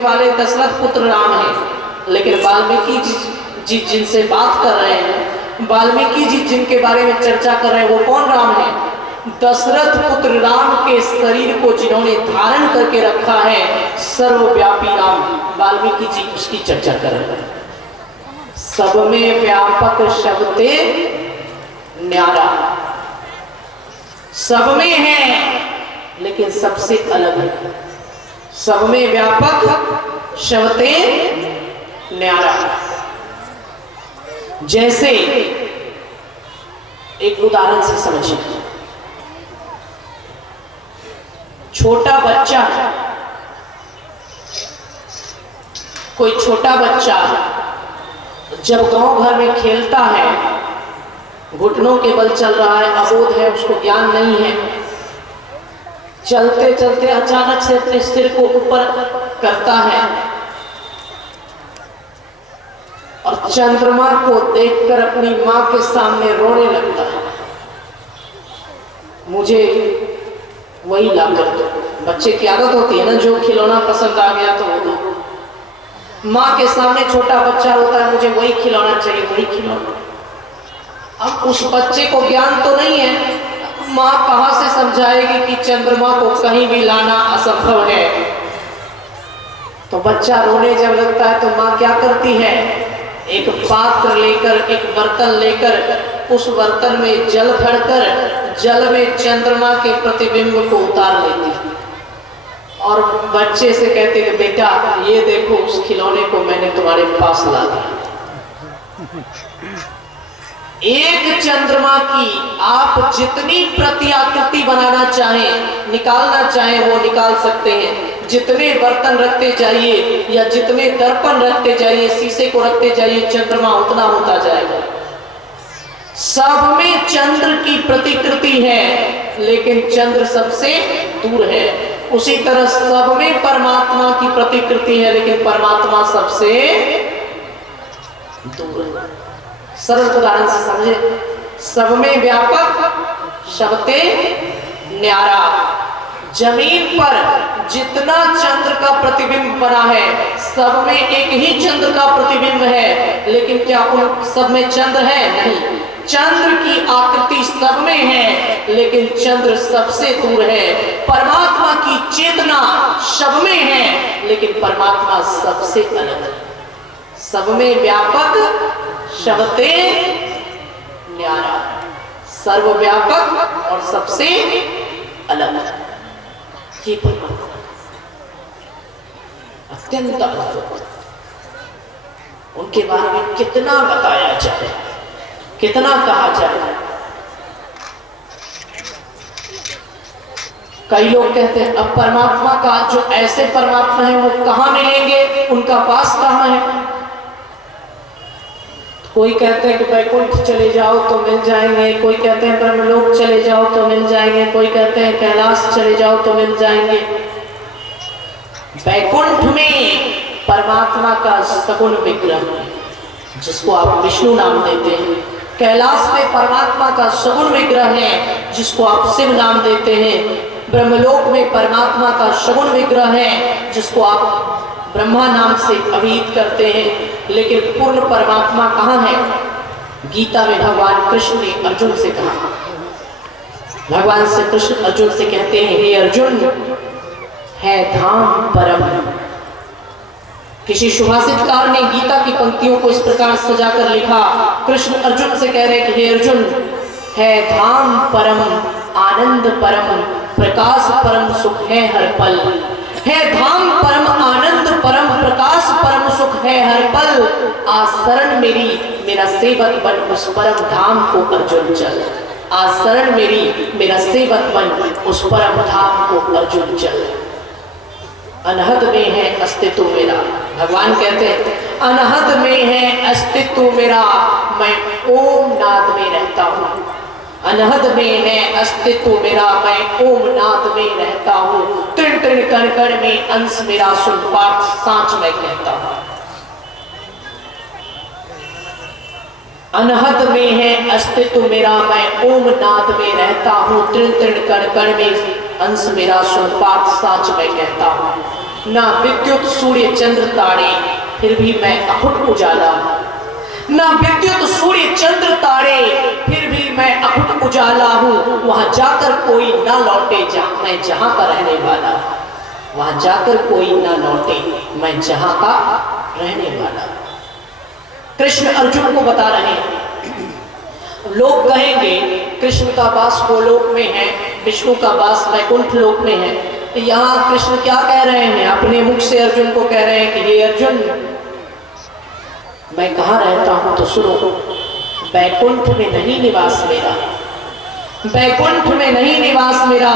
वाले दशरथ पुत्र राम हैं, लेकिन वाल्मीकि जी जिनसे बात कर रहे हैं, वाल्मीकि जी जिनके बारे में चर्चा कर रहे हैं, वो कौन राम है? दशरथ पुत्र राम के शरीर को जिन्होंने धारण करके रखा है, सर्वव्यापी राम, वाल्मीकि जी उसकी चर्चा कर रहे हैं। सब में व्यापक शब्दे न्यारा, सब में है लेकिन सबसे अलग है। सब में व्यापक शब्दे न्यारा। जैसे एक उदाहरण से समझिए, छोटा बच्चा, कोई छोटा बच्चा जब गांव घर में खेलता है, घुटनों के बल चल रहा है, अबोध है, उसको ज्ञान नहीं है, चलते चलते अचानक से अपने सिर को ऊपर करता है और चंद्रमा को देखकर अपनी मां के सामने रोने लगता है, मुझे वही ला कर दो। बच्चे की आदत होती है ना, जो खिलौना पसंद आ गया तो वो दो। माँ के सामने छोटा बच्चा होता है, मुझे वही खिलौना चाहिए, वही खिलौना। अब उस बच्चे को ज्ञान तो नहीं है, माँ कहां से समझाएगी कि चंद्रमा को कहीं भी लाना असंभव है। तो बच्चा रोने जब लगता है तो माँ क्या करती है, एक पात्र लेकर, एक बर्तन लेकर, उस बर्तन में जल भरकर जल में चंद्रमा के प्रतिबिंब को उतार लेती है और बच्चे से कहते हैं, बेटा ये देखो उस खिलौने को मैंने तुम्हारे पास ला दिया। एक चंद्रमा की आप जितनी प्रतिआकृति बनाना चाहें, निकालना चाहें, वो निकाल सकते हैं। जितने बर्तन रखते जाइए या जितने दर्पण रखते जाइए, शीशे को रखते जाइए, चंद्रमा उतना होता जाएगा। सब में चंद्र की प्रतिकृति है, लेकिन चंद्र सबसे दूर है। उसी तरह सब में परमात्मा की प्रतिकृति है, लेकिन परमात्मा सबसे दूर है। सरल उदाहरण से समझे, सब में व्यापक शब्दे न्यारा। जमीन पर जितना चंद्र का प्रतिबिंब बना है, सब में एक ही चंद्र का प्रतिबिंब है, लेकिन क्या उन सब में चंद्र है? नहीं। चंद्र की आकृति सब में है, लेकिन चंद्र सबसे दूर है। परमात्मा की चेतना सब में है, लेकिन परमात्मा सबसे अलग है। सब में व्यापक शब्दे न्यारा, सर्वव्यापक और सबसे अलग। ये परमात्मा अत्यंत अद्भुत, उनके बारे में कितना बताया जाए, कितना कहा जाए। कई लोग कहते हैं अब परमात्मा का, जो ऐसे परमात्मा है वो कहाँ मिलेंगे, उनका पास कहाँ है? कोई कहते हैं कि वैकुंठ चले जाओ तो मिल जाएंगे, कोई कहते हैं ब्रह्मलोक चले जाओ तो मिल जाएंगे, कोई कहते हैं कैलाश चले जाओ तो मिल जाएंगे। वैकुंठ में परमात्मा का सगुण विग्रह, जिसको आप विष्णु नाम देते हैं। कैलाश में परमात्मा का सगुण विग्रह है, जिसको आप शिव नाम देते हैं। ब्रह्मलोक में परमात्मा का सगुण विग्रह है, जिसको आप ब्रह्मा नाम से अभिहित करते हैं। लेकिन पूर्ण परमात्मा कहाँ है? गीता में भगवान कृष्ण ने अर्जुन से कहा, भगवान से कृष्ण अर्जुन से कहते हैं, हे अर्जुन, है धाम परम। किसी सुभाषितकार ने गीता की पंक्तियों को इस प्रकार सजाकर लिखा, कृष्ण अर्जुन से कह रहे कि हे अर्जुन, है धाम परम, आनंद परम, प्रकाश परम, सुख है हर पल। है धाम परम, आनंद परम, प्रकाश परम, सुख है हर पल। आज शरण मेरी, मेरा सेवक बन, उस परम धाम को अर्जुन चल। आज शरण मेरी, मेरा सेवक बन, उस परम धाम को अर्जुन चल। अनहद में है अस्तित्व मेरा, भगवान कहते हैं अनहद में है अस्तित्व मेरा, मैं ओम नाद में रहता हूँ। अनहद में है अस्तित्व मेरा, मैं ओम नाद में रहता हूँ। तृण तृण कण कण में अंश मेरा, सुन पाठ सांच मैं कहता हूँ। अनहद में है अस्तित्व मेरा, मैं ओम नाद में रहता हूँ। तृण तृण कण कण में अंश मेरा, सुन पाठ सांच मैं कहता हूँ। ना विद्युत सूर्य चंद्र तारे, फिर भी मैं अखुट उजाला हूँ। ना विद्युत सूर्य चंद्र तारे, फिर भी मैं अखुट उजाला हूँ। वहां जाकर कोई ना लौटे मैं जहां का रहने वाला। वहां जाकर कोई ना लौटे मैं जहां का रहने वाला। कृष्ण अर्जुन को बता रहे हैं। लोग कहेंगे कृष्ण का वास गोलोक में है, विष्णु का वास वैकुंठ लोक में है। तो यहाँ कृष्ण क्या कह रहे हैं? अपने मुख से अर्जुन को कह रहे हैं कि हे अर्जुन, मैं कहाँ रहता हूँ तो सुनो। वैकुंठ में नहीं निवास मेरा, वैकुंठ में नहीं निवास मेरा,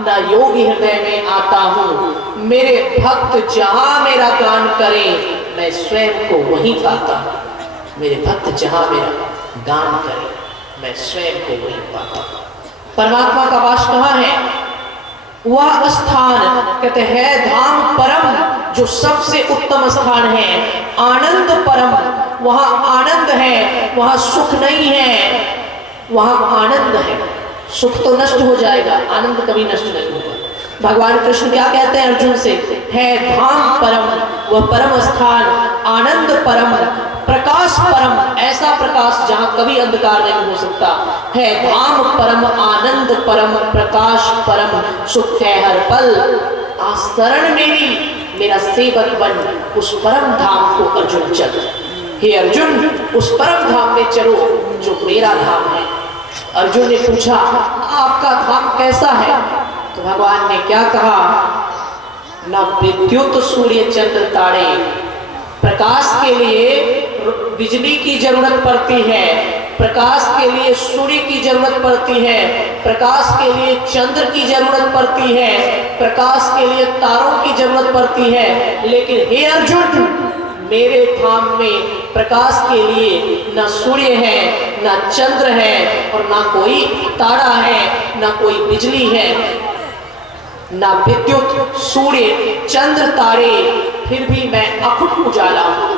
ना योगी हृदय में आता हूँ। मेरे भक्त जहाँ मेरा गान करें, मैं स्वयं को वहीं पाता हूँ। मेरे भक्त जहाँ मेरा गान करें, मैं स्वयं को वहीं पाता हूँ। परमात्मा का वास कहाँ है? वह स्थान कहते हैं धाम परम, जो सबसे उत्तम स्थान है। आनंद परम, वहाँ आनंद है, वहाँ सुख नहीं है, वहाँ आनंद है। सुख तो नष्ट हो जाएगा, आनंद कभी नष्ट नहीं होगा। भगवान कृष्ण क्या कहते हैं अर्जुन से? है धाम परम, वह परम स्थान, आनंद परम, प्रकाश परम, ऐसा प्रकाश जहां कभी अंधकार नहीं हो सकता है। धाम परम, आनंद परम, प्रकाश परम, सुख है हर पल। आशरण मेरी, मेरा सेवक बन, उस परम धाम को अर्जुन चल। हे अर्जुन, उस परम धाम में चलो जो मेरा धाम है। अर्जुन ने पूछा आपका धाम कैसा है? तो भगवान ने क्या कहा? न विद्युत सूर्य चंद्र तारे, प्रकाश के लिए बिजली की जरूरत पड़ती है, प्रकाश के लिए सूर्य की जरूरत पड़ती है, प्रकाश के लिए चंद्र की जरूरत पड़ती है, प्रकाश के लिए तारों की जरूरत पड़ती है। लेकिन हे अर्जुन, मेरे धाम में प्रकाश के लिए न सूर्य है, न चंद्र है, और न कोई तारा है, न कोई बिजली है, न विद्युत सूर्य चंद्र तारे, फिर भी मैं अखुट उजाला हूँ।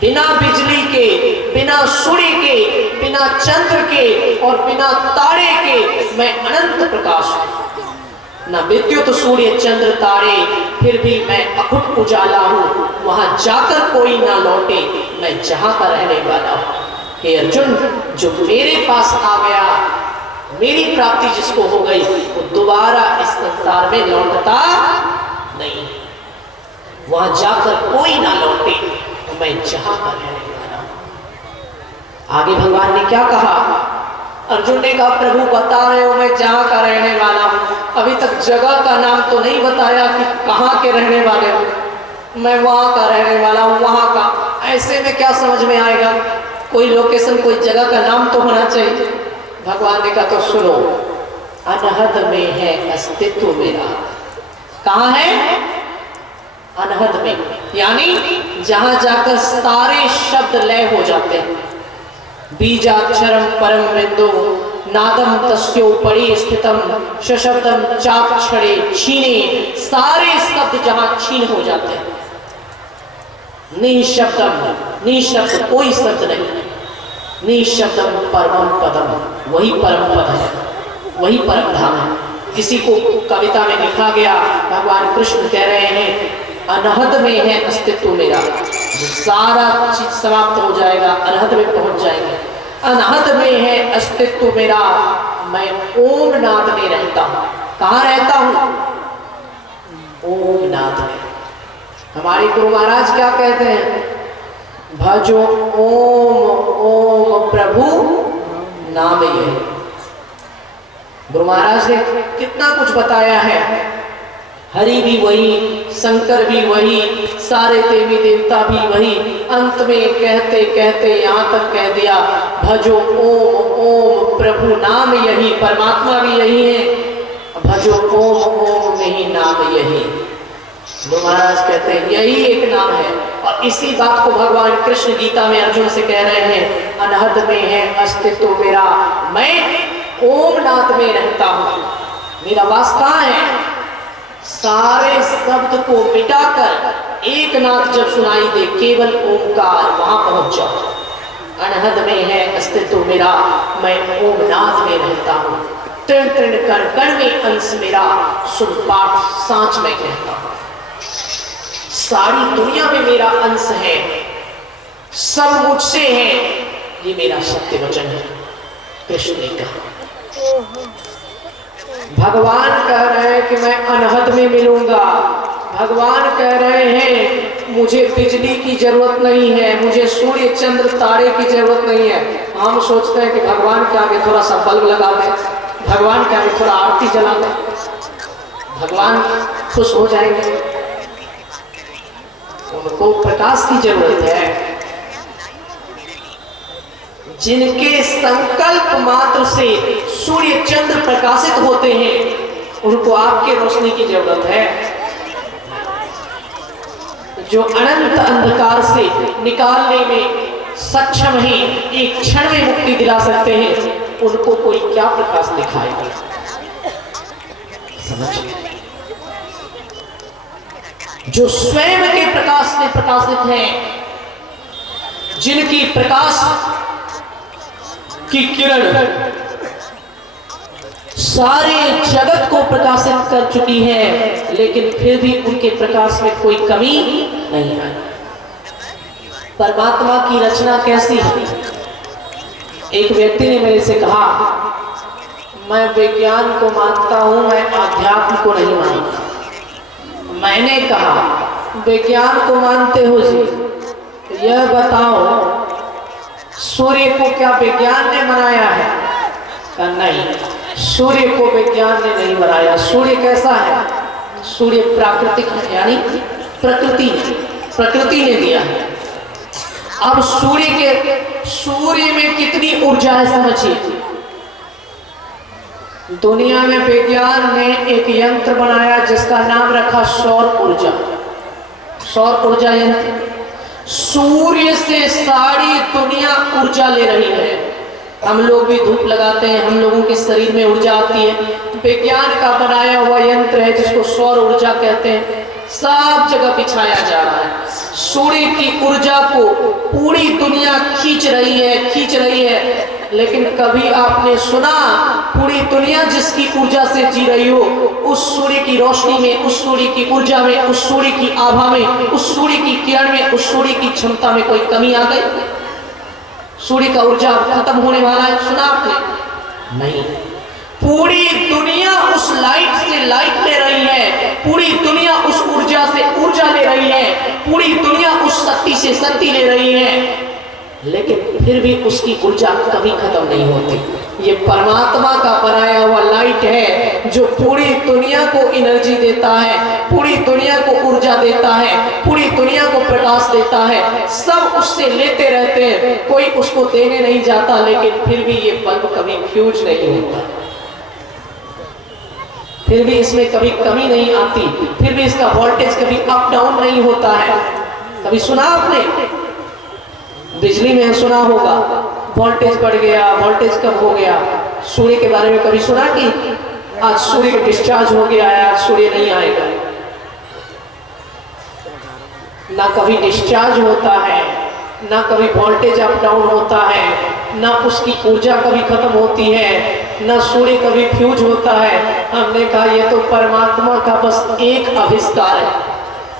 बिना बिजली के, बिना सूर्य के, बिना चंद्र के और बिना तारे के मैं अनंत प्रकाश हूँ। न विद्युत सूर्य चंद्र तारे, फिर भी मैं अखुट उजाला हूँ। वहां जाकर कोई ना लौटे, मैं जहां का रहने वाला हूँ। हे अर्जुन, जो मेरे पास आ गया, मेरी प्राप्ति जिसको हो गई, वो दोबारा इस संसार में लौटता नहीं। वहां जाकर कोई ना लौटे, मैं जहां का रहने वाला हूं। आगे भगवान ने क्या कहा? अर्जुन ने कहा प्रभु बता रहे हो मैं जहां का रहने वाला हूं, अभी तक जगह का नाम तो नहीं बताया कि कहाँ के रहने वाले हो। मैं वहां का रहने वाला हूं, वहां का, ऐसे में क्या समझ में आएगा? कोई लोकेशन, कोई जगह का नाम तो होना चाहिए। भगवान ने कहा तो सुनो, अनहद में है अस्तित्व मेरा। कहाँ है? अनहद में, यानी जहां जाकर सारे शब्द लय हो जाते हैं। बीजाक्षरम परम बिंदु नादम तस्योपरि स्थितम सशब्दम चाक्षरे क्षीणे, सारे शब्द जहां क्षीण हो जाते हैं। निशब्दम, निशब्द कोई शब्द नहीं, निशब्दम परमम पदम, वही परम पद है, वही परम धाम है। किसी को कविता में लिखा गया, भगवान कृष्ण कह रहे हैं अनहद में है अस्तित्व मेरा। सारा चीज समाप्त हो जाएगा, अनहद में पहुंच जाएंगे। अनहद में है अस्तित्व मेरा, मैं ओम नाद में रहता हूं। कहाँ रहता हूं? ओम नाद में। हमारे गुरु महाराज क्या कहते हैं? भजो ओम ओम प्रभु नाम ये। गुरु महाराज ने कितना कुछ बताया है। हरि भी वही, शंकर भी वही, सारे देवी देवता भी वही। अंत में कहते कहते यहाँ तक कह दिया भजो ओम ओम प्रभु नाम यही। परमात्मा भी यही है, भजो ओम ओम नहीं नाम यही। गुरु महाराज कहते हैं यही एक नाम है। और इसी बात को भगवान कृष्ण गीता में अर्जुन से कह रहे हैं, अनहद में है अस्तित्व मेरा, मैं ओम नाद में रहता हूँ। मेरा वास कहाँ है? सारे शब्द को मिटाकर एक नाद जब सुनाई दे, केवल ओमकार, वहां पहुंच जाओ। अनहद में है अस्तित्व मेरा, मैं ओम नाद में रहता हूँ। तृण तृण कण कण में अंश मेरा, सुन पाठ सांच में कहता हूँ। सारी दुनिया में मेरा अंश है, सब मुझसे है, ये मेरा सत्य वचन है। कृष्ण ने कहा। भगवान कह रहे हैं कि मैं अनहद में मिलूंगा। भगवान कह रहे हैं मुझे बिजली की जरूरत नहीं है, मुझे सूर्य चंद्र तारे की जरूरत नहीं है। हम सोचते हैं कि भगवान के आगे थोड़ा सा बल्ब लगा दें, भगवान के आगे थोड़ा आरती जला दें, भगवान खुश हो जाएंगे। उनको प्रकाश की जरूरत है। जिनके संकल्प मात्र से सूर्य चंद्र प्रकाशित होते हैं, उनको आपके रोशनी की जरूरत है। जो अनंत अंधकार से निकालने में सक्षम है, एक क्षण में मुक्ति दिला सकते हैं, उनको कोई क्या प्रकाश दिखाएगा? समझिए, जो स्वयं के प्रकाश से प्रकाशित हैं, जिनकी प्रकाश की किरण सारे जगत को प्रकाशित कर चुकी है, लेकिन फिर भी उनके प्रकाश में कोई कमी नहीं आई। परमात्मा की रचना कैसी है? एक व्यक्ति ने मेरे से कहा, मैं विज्ञान को मानता हूं, मैं आध्यात्म को नहीं मानता। मैंने कहा, विज्ञान को मानते हो जी, यह बताओ सूर्य को क्या विज्ञान ने बनाया है? कहा नहीं, सूर्य को विज्ञान ने नहीं बनाया। सूर्य कैसा है? सूर्य प्राकृतिक है, यानी प्रकृति ने दिया है। अब सूर्य में कितनी ऊर्जा है समझिए। दुनिया में विज्ञान ने एक यंत्र बनाया जिसका नाम रखा सौर ऊर्जा। सौर ऊर्जा यंत्र सूर्य से सारी दुनिया ऊर्जा ले रही है। हम लोग भी धूप लगाते हैं, हम लोगों के शरीर में ऊर्जा आती है। विज्ञान का बनाया हुआ यंत्र है जिसको सौर ऊर्जा कहते हैं, सब जगह बिछाया जा रहा है। सूर्य की ऊर्जा को पूरी दुनिया खींच रही है। लेकिन कभी आपने सुना पूरी दुनिया जिसकी ऊर्जा से जी रही हो, उस सूर्य की रोशनी में, उस सूर्य की ऊर्जा में, उस सूर्य की आभा में, उस सूर्य की किरण में, उस सूर्य की क्षमता में कोई कमी आ गई? सूर्य का ऊर्जा खत्म होने वाला है, सुना आपने? नहीं। पूरी दुनिया उस लाइट से लाइट ले रही है, पूरी दुनिया उस ऊर्जा से ऊर्जा ले रही है, पूरी दुनिया उस शक्ति से शक्ति ले रही है, लेकिन फिर भी उसकी ऊर्जा कभी खत्म नहीं होती। ये परमात्मा का बनाया हुआ लाइट है जो पूरी दुनिया को एनर्जी देता है, पूरी दुनिया को ऊर्जा देता है, पूरी दुनिया को प्रकाश देता है। सब उससे लेते रहते हैं, कोई उसको देने नहीं जाता, लेकिन फिर भी ये बल्ब कभी फ्यूज नहीं होता, फिर भी इसमें कभी कमी नहीं आती, फिर भी इसका वोल्टेज कभी अप डाउन नहीं होता है। कभी सुना आपने? बिजली में सुना होगा वोल्टेज बढ़ गया, वोल्टेज कम हो गया। सूर्य के बारे में कभी सुना कि आज सूर्य का डिस्चार्ज हो गया है, आज सूर्य नहीं आएगा? ना कभी डिस्चार्ज होता है, ना कभी वोल्टेज अप डाउन होता है, ना उसकी ऊर्जा कभी खत्म होती है, ना सूर्य कभी फ्यूज होता है। हमने कहा यह तो परमात्मा का बस एक आविष्कार है।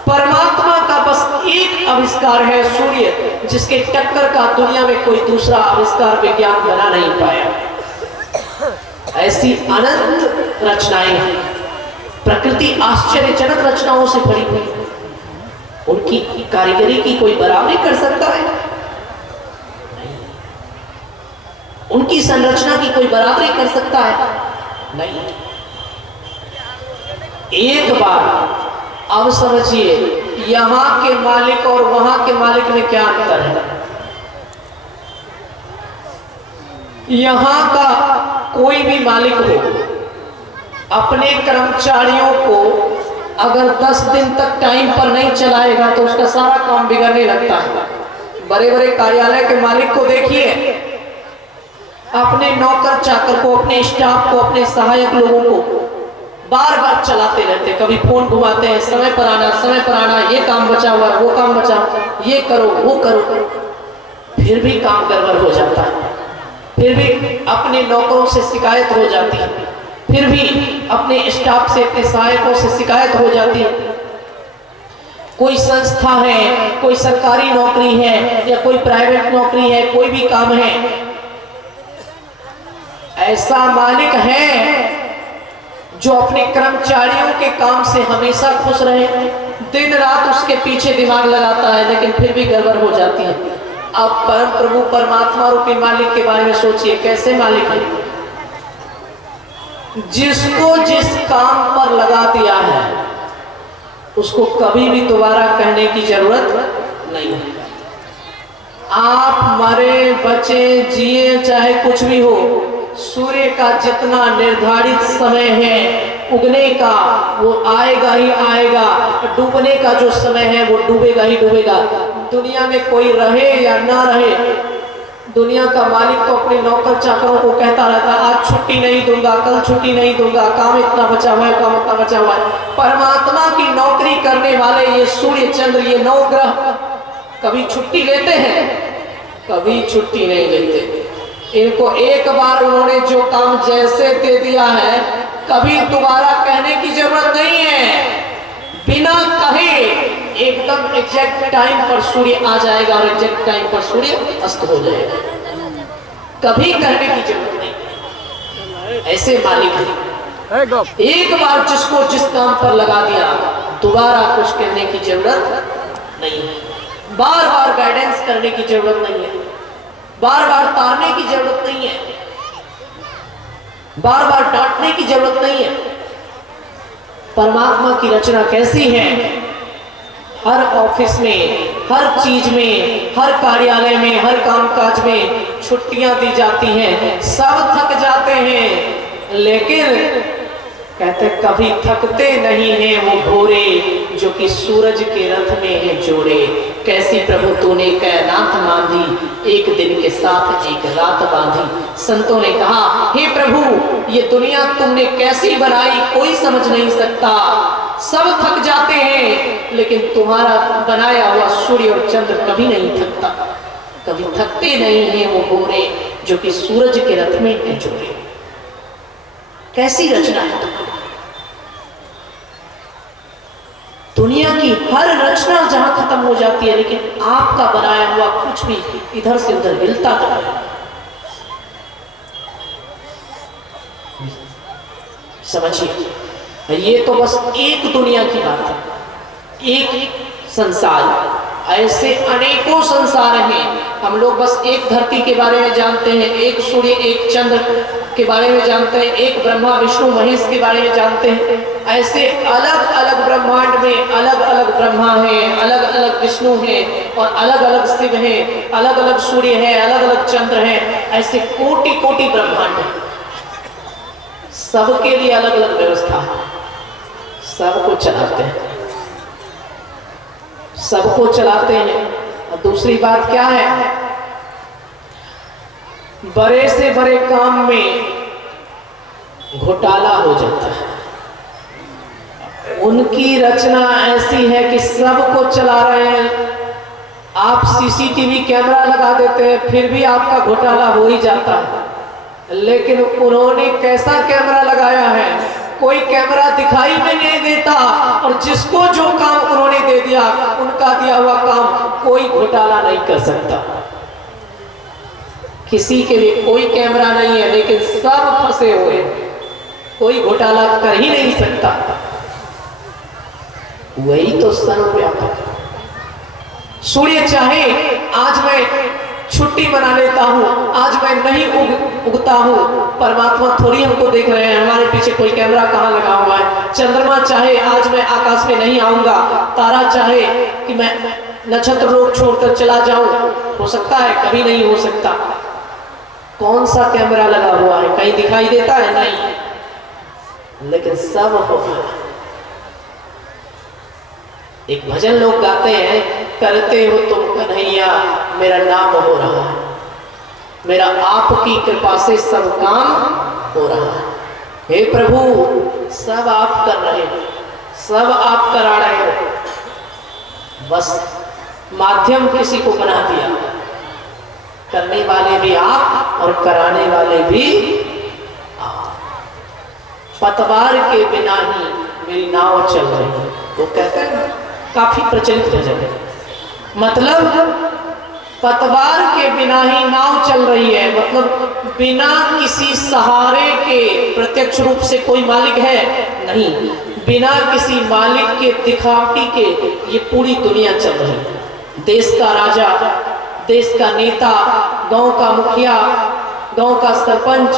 परमात्मा का बस एक आविष्कार है सूर्य, जिसके टक्कर का दुनिया में कोई दूसरा आविष्कार विज्ञान बना नहीं पाया। ऐसी अनंत रचनाएं हैं, प्रकृति आश्चर्यजनक रचनाओं से भरी हुई है। उनकी कारीगरी की कोई बराबरी कर सकता है? उनकी संरचना की कोई बराबरी कर सकता है? नहीं। एक बार अब समझिए, यहाँ के मालिक और वहां के मालिक में क्या अंतर है? यहाँ का कोई भी मालिक हो, अपने कर्मचारियों को अगर 10 दिन तक टाइम पर नहीं चलाएगा तो उसका सारा काम बिगड़ने लगता है। बड़े बड़े कार्यालय के मालिक को देखिए, अपने नौकर चाकर को, अपने स्टाफ को, अपने सहायक लोगों को बार बार चलाते रहते, कभी फोन घुमाते हैं, समय पर आना, ये काम बचा हुआ, वो काम बचा, ये करो, वो करो, फिर भी काम गड़बड़ हो जाता है, फिर भी अपने नौकरों से शिकायत हो जाती है, फिर भी अपने स्टाफ से, अपने सहायकों से शिकायत हो जाती है। कोई संस्था है, कोई सरकारी नौकरी है या कोई प्राइवेट नौकरी है, कोई भी काम है, ऐसा मालिक है जो अपने कर्मचारियों के काम से हमेशा खुश रहे, दिन रात उसके पीछे दिमाग लगाता है, लेकिन फिर भी गड़बड़ हो जाती है। अब परम प्रभु परमात्मा रूपी मालिक के बारे में सोचिए, कैसे मालिक है, जिसको जिस काम पर लगा दिया है उसको कभी भी दोबारा कहने की जरूरत नहीं है। आप मरे बचे जिए चाहे कुछ भी हो, सूर्य का जितना निर्धारित समय है उगने का वो आएगा ही आएगा, डूबने का जो समय है वो डूबेगा ही डूबेगा। दुनिया में कोई रहे या ना रहे, दुनिया का मालिक तो अपने नौकर चाकरों को कहता रहता है आज छुट्टी नहीं दूंगा, कल छुट्टी नहीं दूंगा, काम इतना बचा हुआ है, काम इतना बचा हुआ है। परमात्मा की नौकरी करने वाले ये सूर्य चंद्र, ये नौ ग्रह कभी छुट्टी लेते हैं? कभी छुट्टी नहीं लेते। इनको एक बार उन्होंने जो काम जैसे दे दिया है कभी दोबारा कहने की जरूरत नहीं है। बिना कहे एकदम एग्जैक्ट टाइम पर सूर्य आ जाएगा और एग्जैक्ट टाइम पर सूर्य अस्त हो जाएगा, कभी कहने की जरूरत नहीं। ऐसे मालिक है, एक बार जिसको जिस काम पर लगा दिया दोबारा कुछ कहने की जरूरत नहीं है, बार बार गाइडेंस करने की जरूरत नहीं है, बार बार तारने की जरूरत नहीं है, बार बार डांटने की जरूरत नहीं है। परमात्मा की रचना कैसी है, हर ऑफिस में, हर चीज में, हर कार्यालय में, हर कामकाज में छुट्टियां दी जाती हैं, सब थक जाते हैं, लेकिन कहते कभी थकते नहीं हैं वो घोड़े जो कि सूरज के रथ में है जोड़े। कैसी प्रभु तूने कायनात बांधी, एक दिन के साथ एक रात बांधी। संतों ने कहा हे प्रभु ये दुनिया तुमने कैसी बनाई कोई समझ नहीं सकता, सब थक जाते हैं लेकिन तुम्हारा बनाया हुआ सूर्य और चंद्र कभी नहीं थकता, कभी थकते नहीं हैं वो घोड़े जो कि सूरज के रथ में है जोड़े। कैसी रचना है तुम्हारी। दुनिया की हर रचना जहां खत्म हो जाती है लेकिन आपका बनाया हुआ कुछ भी इधर से उधर हिलता है। समझिए ये तो बस एक दुनिया की बात है, एक संसार, ऐसे अनेकों संसार हैं। हम लोग बस एक धरती के बारे में जानते हैं, एक सूर्य एक चंद्र के बारे में जानते हैं, एक ब्रह्मा विष्णु महेश के बारे में जानते हैं। ऐसे अलग अलग ब्रह्मांड में अलग अलग ब्रह्मा हैं, अलग अलग विष्णु हैं और अलग अलग शिव हैं, अलग अलग सूर्य हैं, अलग अलग चंद्र हैं। ऐसे कोटि कोटि ब्रह्मांड हैं, सबके लिए अलग अलग व्यवस्था है, सबको चलाते हैं, सबको चलाते हैं। और दूसरी बात क्या है, बड़े से बड़े काम में घोटाला हो जाता है। उनकी रचना ऐसी है कि सबको चला रहे हैं, आप सीसीटीवी कैमरा लगा देते हैं फिर भी आपका घोटाला हो ही जाता है। लेकिन उन्होंने कैसा कैमरा लगाया है, कोई कैमरा दिखाई में नहीं देता और जिसको जो काम उन्होंने दे दिया उनका दिया हुआ काम कोई घोटाला नहीं कर सकता। किसी के लिए कोई कैमरा नहीं है लेकिन सब फंसे हुए, कोई घोटाला कर ही नहीं सकता। वही तो सर्वव्यापक। सूर्य चाहे आज मैं छुट्टी मना लेता हूँ, आज मैं नहीं उगता हूँ, परमात्मा थोड़ी हमको देख रहे हैं, हमारे पीछे कोई कैमरा कहाँ लगा हुआ है। चंद्रमा चाहे आज मैं आकाश में नहीं आऊंगा, तारा चाहे कि मैं नक्षत्र लोक छोड़कर चला जाऊं, हो सकता है, कभी नहीं हो सकता। कौन सा कैमरा लगा हुआ है, कहीं दिखाई देता है? नहीं, लेकिन सब होगा। एक भजन लोग गाते हैं, करते हो तुम कन्हैया मेरा नाम हो रहा है, मेरा आपकी कृपा से सब काम हो रहा है। हे प्रभु सब आप कर रहे हो, सब आप करा रहे हो, बस माध्यम किसी को बना दिया। करने वाले भी आप और कराने वाले भी आप। पतवार के बिना ही मेरी नाव चल रही है, वो कहते हैं काफी प्रचलित भजन है। मतलब पतवार के बिना ही नाव चल रही है, मतलब बिना किसी सहारे के, प्रत्यक्ष रूप से कोई मालिक है नहीं, बिना किसी मालिक के दिखावटी के ये पूरी दुनिया चल रही है। देश का राजा, देश का नेता, गांव का मुखिया, गांव का सरपंच,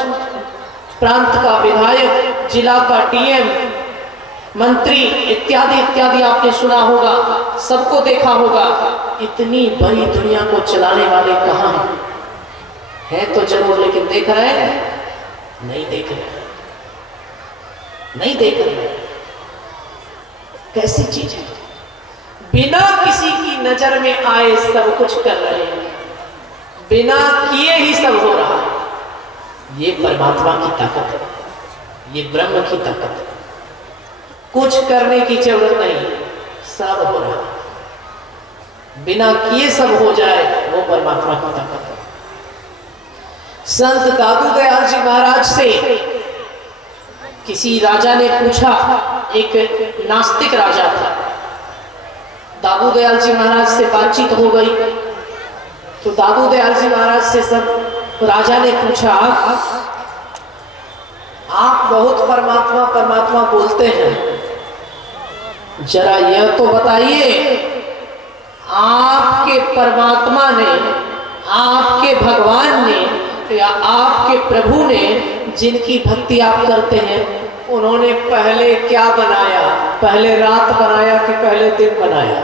प्रांत का विधायक, जिला का डीएम, मंत्री इत्यादि इत्यादि आपने सुना होगा, सबको देखा होगा। इतनी बड़ी दुनिया को चलाने वाले कहाँ हैं? है तो जरूर, लेकिन देख रहे हैं? नहीं देख रहे, नहीं देख रहे। कैसी चीज है? बिना किसी की नजर में आए सब कुछ कर रहे हैं, बिना किए ही सब हो रहा है। ये परमात्मा की ताकत है, ये ब्रह्म की ताकत है। कुछ करने की जरूरत नहीं, सब हो रहा है, बिना किए सब हो जाए, वो परमात्मा की ताकत है। संत दादू दयाल जी महाराज से किसी राजा ने पूछा, एक नास्तिक राजा था, दादू दयाल जी महाराज से बातचीत हो गई, तो दादू दयाल जी महाराज से सब राजा ने पूछा, आप बहुत परमात्मा परमात्मा बोलते हैं, जरा यह तो बताइए, आपके परमात्मा ने, आपके भगवान ने या आपके प्रभु ने जिनकी भक्ति आप करते हैं, उन्होंने पहले क्या बनाया? पहले रात बनाया कि पहले दिन बनाया?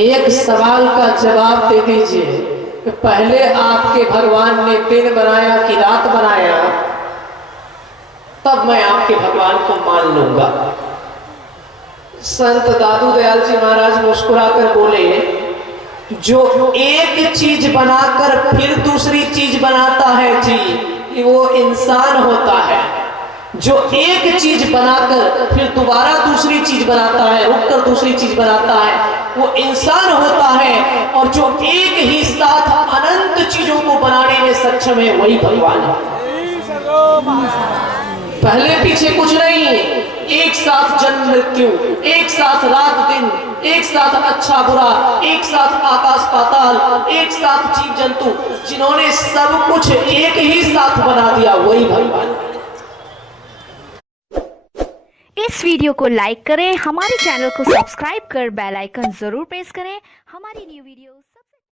एक सवाल का जवाब दे दीजिए कि पहले आपके भगवान ने दिन बनाया कि रात बनाया, तब मैं आपके भगवान को मान लूंगा। संत दादू दयाल जी महाराज मुस्कुराकर बोले, जो एक चीज बनाकर फिर दूसरी चीज बनाता है जी, वो इंसान होता है। जो एक चीज बनाकर फिर दोबारा दूसरी चीज बनाता है, रुककर दूसरी चीज बनाता है, वो इंसान होता है। और जो एक ही साथ अनंत चीजों को बनाने में सक्षम है, वही भगवान है। पहले पीछे कुछ नहीं, एक साथ जन्म मृत्यु, एक साथ रात दिन, एक साथ अच्छा बुरा, एक साथ आकाश पाताल, एक साथ जीव जंतु, जिन्होंने सब कुछ एक ही साथ बना दिया, वही भगवान। इस वीडियो को लाइक करें, हमारे चैनल को सब्सक्राइब कर बेल आइकन जरूर प्रेस करें हमारी न्यू वीडियोस